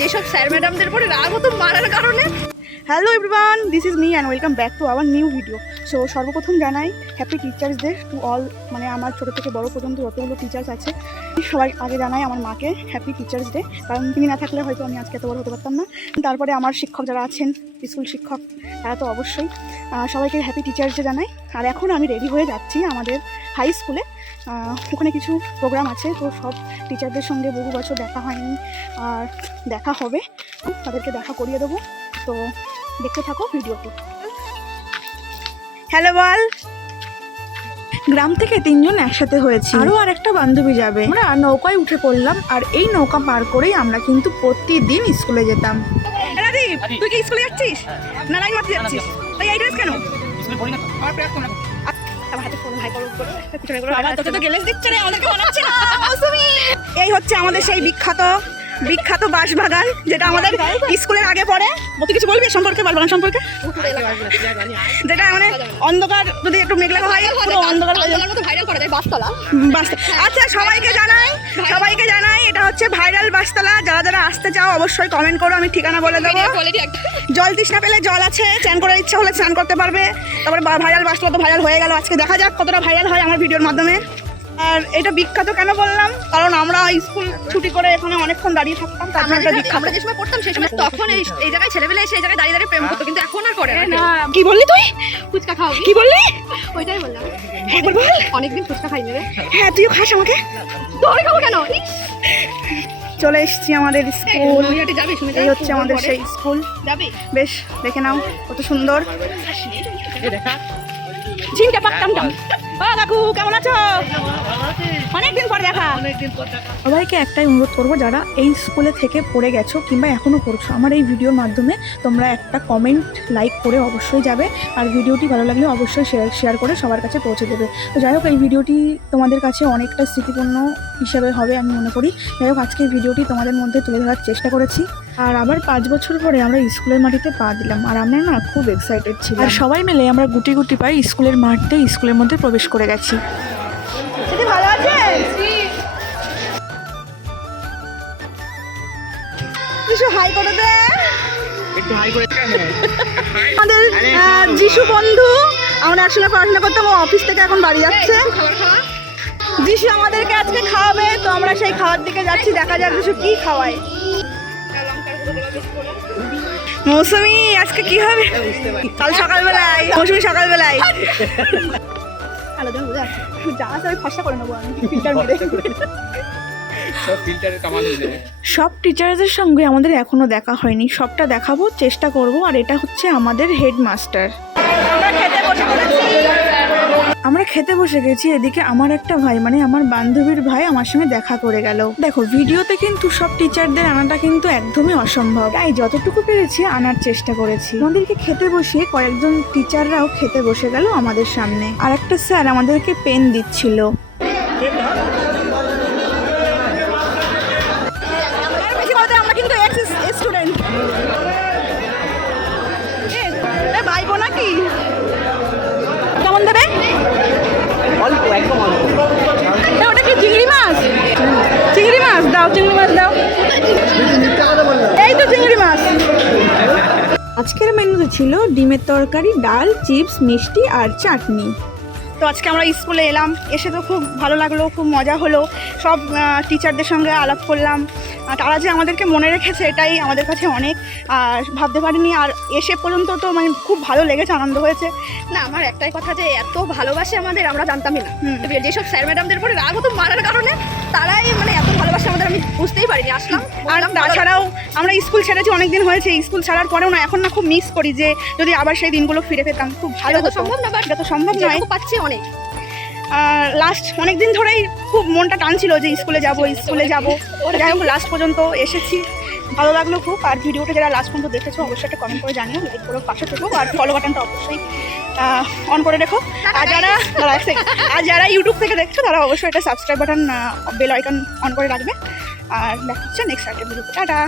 যেসব স্যার ম্যাডামদের পরে রাগ হতো মারার কারণে। Hello everyone, this is me and welcome back to our new video. So সর্বপ্রথম জানাই happy teachers day to all, মানে আমার ছোটো থেকে বড় পর্যন্ত যতগুলো টিচার্স আছে সবাই আগে জানাই আমার মাকে হ্যাপি টিচার্স ডে, কারণ তিনি না থাকলে হয়তো আমি আজকে এত বড় হতে পারতাম না। তারপরে আমার শিক্ষক যারা আছেন, স্কুল শিক্ষক, তারা তো অবশ্যই সবাইকে হ্যাপি টিচার্স ডে জানাই। আর এখন আমি রেডি হয়ে যাচ্ছি আমাদের হাই স্কুলে, ওখানে কিছু প্রোগ্রাম আছে, তো সব টিচারদের সঙ্গে বহু বছর দেখা হয়নি আর দেখা হবে, তাদেরকে দেখা করিয়ে দেবো। তো দেখতে থাকো ভিডিওটি। হ্যালো বল। গ্রাম থেকে 3 জন একসাথে হয়েছি, আরও আর একটা বান্ধবী যাবে। আমরা নৌকায় উঠে পড়লাম আর এই নৌকা পার করেই আমরা কিন্তু প্রতিদিন স্কুলে যেতাম। রাজীব, তুই কি স্কুলে যাচ্ছিস? না লাইন মারতে যাচ্ছিস? তাই এই ড্রেস কেন? আমার প্রেয়ার করো না। আমার হাতে ফোন ভাই করো পিছনে করো। আবার তোকে তো গেলেস দিচ্ছে রে, আমাদেরকে বানাচ্ছে না। এই হচ্ছে আমাদের সেই বিখ্যাত বাঁশবাগান, যেটা আমাদের স্কুলের আগে পড়ে। তুই কিছু বলবি সম্পর্কে, বাঁশবাগান সম্পর্কে? যেটা মানে অন্ধকার, যদি একটু মেঘলা হয় অন্ধকার মতো ভাইরাল করা যায় বাসতলা। আচ্ছা, সবাইকে জানাই এটা হচ্ছে ভাইরাল বাসতলা। যারা যারা আসতে চাও অবশ্যই কমেন্ট করো, আমি ঠিকানা বলে দেবো। জল তৃষ্ণা পেলে জল আছে, চান করার ইচ্ছা হলে স্নান করতে পারবে। তারপরে ভাইরাল বাসতলা তো ভাইরাল হয়ে গেল, আজকে দেখা যাক কতটা ভাইরাল হয় আমার ভিডিওর মাধ্যমে। আর এটা বিখ্যাত কেন বললাম, কারণ আমরা স্কুল ছুটি করে এখানে অনেকক্ষণ দাঁড়িয়ে থাকতাম, তার জন্য এটা বিখ্যাত। আমরা যে সময় পড়তাম সেই সময় তখন এই জায়গায় ছেলেবেলা এসে এই জায়গায় দাঁড়িয়ে দাঁড়িয়ে প্রেম করতো, কিন্তু এখন আর করে না। কি বললি তুই? ফুচকা খাও? কি বললি? ওইটাই বললাম, একবার বল। অনেকদিন ফুচকা খাইনি রে। হ্যাঁ, তুইও খাস আমাকে। তোরে খাবো কেন? চলে এসেছি আমাদের স্কুল। যাবি? শুনে এই হচ্ছে আমাদের সেই স্কুল। যাবি? বেশ, দেখে নাও কত সুন্দর। ঝিমকে পাকতাম না। ও কাকু, কেমন আছো? অনেকদিন পর দেখা। সবাইকে একটাই অনুরোধ করবো, যারা এই স্কুলে থেকে পড়ে গেছো কিংবা এখনও পড়ছো, আমার এই ভিডিওর মাধ্যমে তোমরা একটা কমেন্ট লাইক করে অবশ্যই যাবে। আর ভিডিওটি ভালো লাগলে অবশ্যই শেয়ার করে সবার কাছে পৌঁছে দেবে। তো যাই হোক, এই ভিডিওটি তোমাদের কাছে অনেকটা স্মৃতিপূর্ণ হিসাবে হবে আমি মনে করি। যাই হোক, আজকের ভিডিওটি তোমাদের মধ্যে তুলে ধরার চেষ্টা করেছি। আর আবার 5 বছর পরে আমরা স্কুলের মাটিতে পা দিলাম, আর আমরা না খুব এক্সাইটেড ছিলাম। আর সবাই মিলে আমরা গুটি গুটি পাই স্কুলের মাঠে স্কুলের মধ্যে প্রবেশ করে গেছি। ভালো আছে? কিছু হাই করে দে। একটু হাই করে দে। আমাদের যিশু বন্ধু, আমরা একসঙ্গে পড়াশোনা করতাম, ও অফিস থেকে এখন বাড়ি যাচ্ছে। যিশু আমাদেরকে আজকে খাওয়াবে, তো আমরা সেই খাওয়ার দিকে যাচ্ছি। দেখা যাক যিশু কি খাওয়ায়। মৌসুমি, আজকে কি হবে? কাল সকালবেলায় মৌসুমি সকালবেলায় আলোচনা বুঝে আসছে, যা আছে আমি ফর্সা করে নেবো আমি ফিল্টার মেরে। সব টিচারদের সঙ্গে আমাদের এখনো দেখা হয়নি, সবটা দেখাবো, চেষ্টা করব। আর এটা হচ্ছে আমাদের হেডমাস্টার। আমরা খেতে বসে গেছি। এদিকে আমার একটা ভাই, মানে আমার বান্ধবীর ভাই, আমার সঙ্গে দেখা করে গেল। দেখো, ভিডিওতে কিন্তু সব টিচারদের আনাটা কিন্তু একদমই অসম্ভব, তাই যতটুকু পেরেছি আনার চেষ্টা করেছি। আমাদেরকে খেতে বসিয়ে কয়েকজন টিচাররাও খেতে বসে গেল আমাদের সামনে। আর একটা স্যার আমাদেরকে পেন দিচ্ছিল। আমরা কিন্তু স্টুডেন্ট ভাইবো নাকি? কেমন দেবে? ওটা কি চিংড়ি মাছ? চিংড়ি মাছ দাও, চিংড়ি মাছ দাও। এই তো চিংড়ি মাছ। আজকের মেনুতে ছিল ডিমের তরকারি, ডাল, চিপস, মিষ্টি আর চাটনি। তো আজকে আমরা স্কুলে এলাম, এসে তো খুব ভালো লাগলো, খুব মজা হলো। সব টিচারদের সঙ্গে আলাপ করলাম। তারা যে আমাদেরকে মনে রেখেছে এটাই আমাদের কাছে অনেক, আর ভাবতে পারিনি। আর এসে পর্যন্ত তো মানে খুব ভালো লেগেছে, আনন্দ হয়েছে। না, আমার একটাই কথা, যে এত ভালোবাসে আমাদের, আমরা জানতামই না। যেসব স্যার ম্যাডামদের পরে রাগ হতো মারার কারণে, তারাই মানে এত ভালোবাসে আমাদের, আমি বুঝতেই পারিনি। আসলাম। আর তাছাড়াও আমরা স্কুল ছেড়েছি অনেকদিন হয়েছে, স্কুল ছাড়ার পরেও না এখন না খুব মিস করি, যে যদি আবার সেই দিনগুলো ফিরে পেতাম খুব ভালো হতো। সম্ভব না, বাট যত সম্ভব নয় পাচ্ছি অনেক। লাস্ট অনেক দিন ধরেই খুব মনটা টানছিল যে স্কুলে যাব। যাই হোক, লাস্ট পর্যন্ত এসেছি, ভালো লাগলো খুব। আর ভিডিওটা যারা লাস্ট পর্যন্ত দেখেছো অবশ্যই একটা কমেন্ট করে জানিও, লাইক করে পাশে থেকো, আর ফলো বাটনটা অবশ্যই অন করে রেখো। আর যারা ইউটিউব থেকে দেখছো তারা অবশ্যই একটা subscribe button, bell icon on করে রাখবে। আর দেখা হচ্ছে নেক্সট একটা ভিডিওতে। টাটা।